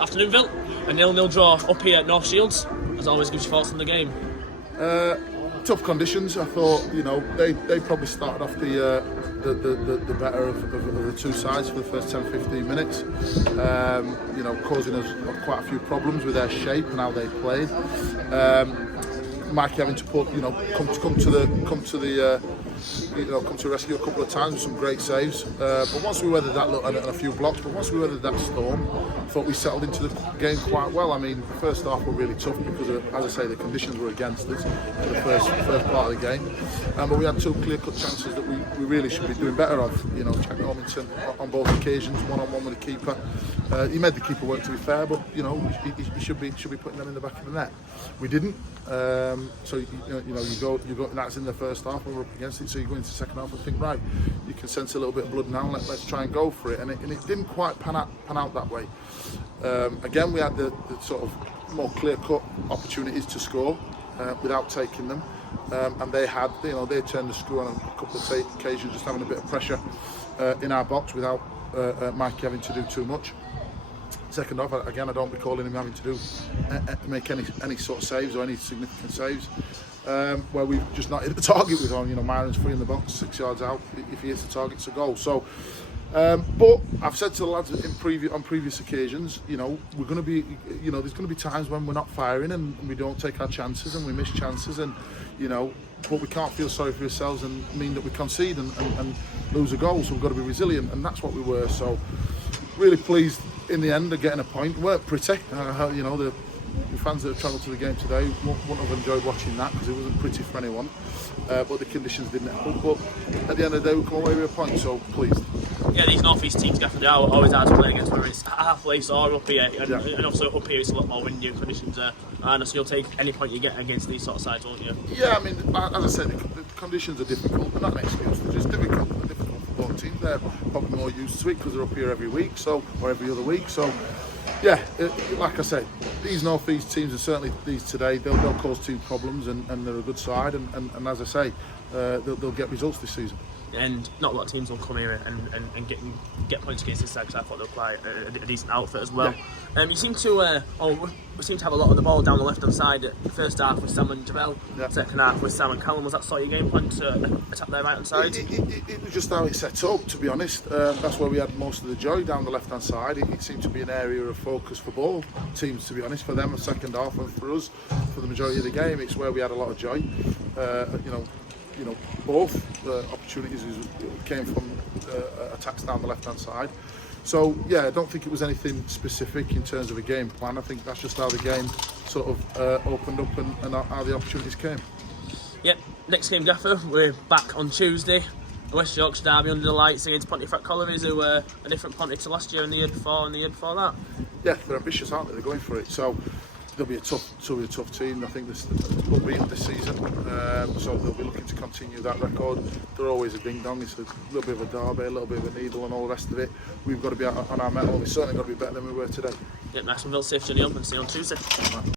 Afternoon, Vill. A 0-0 draw up here at North Shields. As always, gives you thoughts on the game. Tough conditions. I thought, they probably started off the better of the two sides for the first 10-15 minutes. Causing us quite a few problems with their shape and how they played. Mike having to put, come to rescue a couple of times with some great saves. But once we weathered that and a few blocks, but once we weathered that storm, I thought we settled into the game quite well. I mean, the first half were really tough because, as I say, the conditions were against us for the first part of the game. But we had two clear-cut chances that we really should be doing better of. Jack Normington on both occasions, one-on-one with the keeper. He made the keeper work, to be fair, but he should be putting them in the back of the net. We didn't. So you go. That's in the first half when we're up against it. So you go into the second half and think, right, you can sense a little bit of blood now. Let's try and go for it. And it didn't quite pan out that way. Again, we had the sort of more clear-cut opportunities to score without taking them. And they had, they turned the screw on a couple of occasions, just having a bit of pressure in our box without Mike having to do too much. Second half, again, I don't recall him having to make any sort of saves or any significant saves. Where we've just not hit the target with on. Myron's free in the box, 6 yards out. If he hits the target, it's a goal. So, but I've said to the lads on previous occasions, we're going to be, there's going to be times when we're not firing and we don't take our chances and we miss chances and, but we can't feel sorry for ourselves and mean that we concede and lose a goal. So we've got to be resilient, and that's what we were. So, really pleased in the end of getting a point. We weren't pretty, the fans that have travelled to the game today wouldn't have enjoyed watching that because it wasn't pretty for anyone. But the conditions didn't help. But at the end of the day, we come away with a point, so pleased. Yeah, these North East teams definitely are always hard to play against, whether it's half place or up here. And also up here, it's a lot more windy and conditions there. And so you'll take any point you get against these sort of sides, won't you? Yeah, I mean, as I said, the conditions are difficult. They're not an excuse. They're just difficult. They're difficult for both teams. They're probably more used to it because they're up here every week, or every other week. So, yeah, like I said, these North East teams, and certainly these today, they'll cause team problems, and they're a good side. And as I say, they'll get results this season. And not a lot of teams will come here and get points against this side, because I thought they were quite a decent outfit as well. Yeah. You seem to we seem to have a lot of the ball down the left hand side. First half with Sam and Javel, second half with Sam and Callum. Was that sort of your game plan to attack their right hand side? It was just how it set up, to be honest. That's where we had most of the joy, down the left hand side. It seemed to be an area of focus for both teams, to be honest. For them, the second half, and for us, for the majority of the game, it's where we had a lot of joy. Both opportunities came from attacks down the left-hand side. So, yeah, I don't think it was anything specific in terms of a game plan. I think that's just how the game sort of opened up and how the opportunities came. Yep, next game, Gaffer, we're back on Tuesday. The West Yorkshire derby under the lights against Pontefract Collieries, who were a different Ponty to last year and the year before and the year before that. Yeah, they're ambitious, aren't they? They're going for it. So they'll be a tough team. I think they'll beat them this season, so they'll be looking to continue that record. They're always a ding dong. It's a little bit of a derby, a little bit of a needle, and all the rest of it. We've got to be on our mettle. We've certainly got to be better than we were today. Yep, nice one, Vill. Safe journey up, and see you on Tuesday.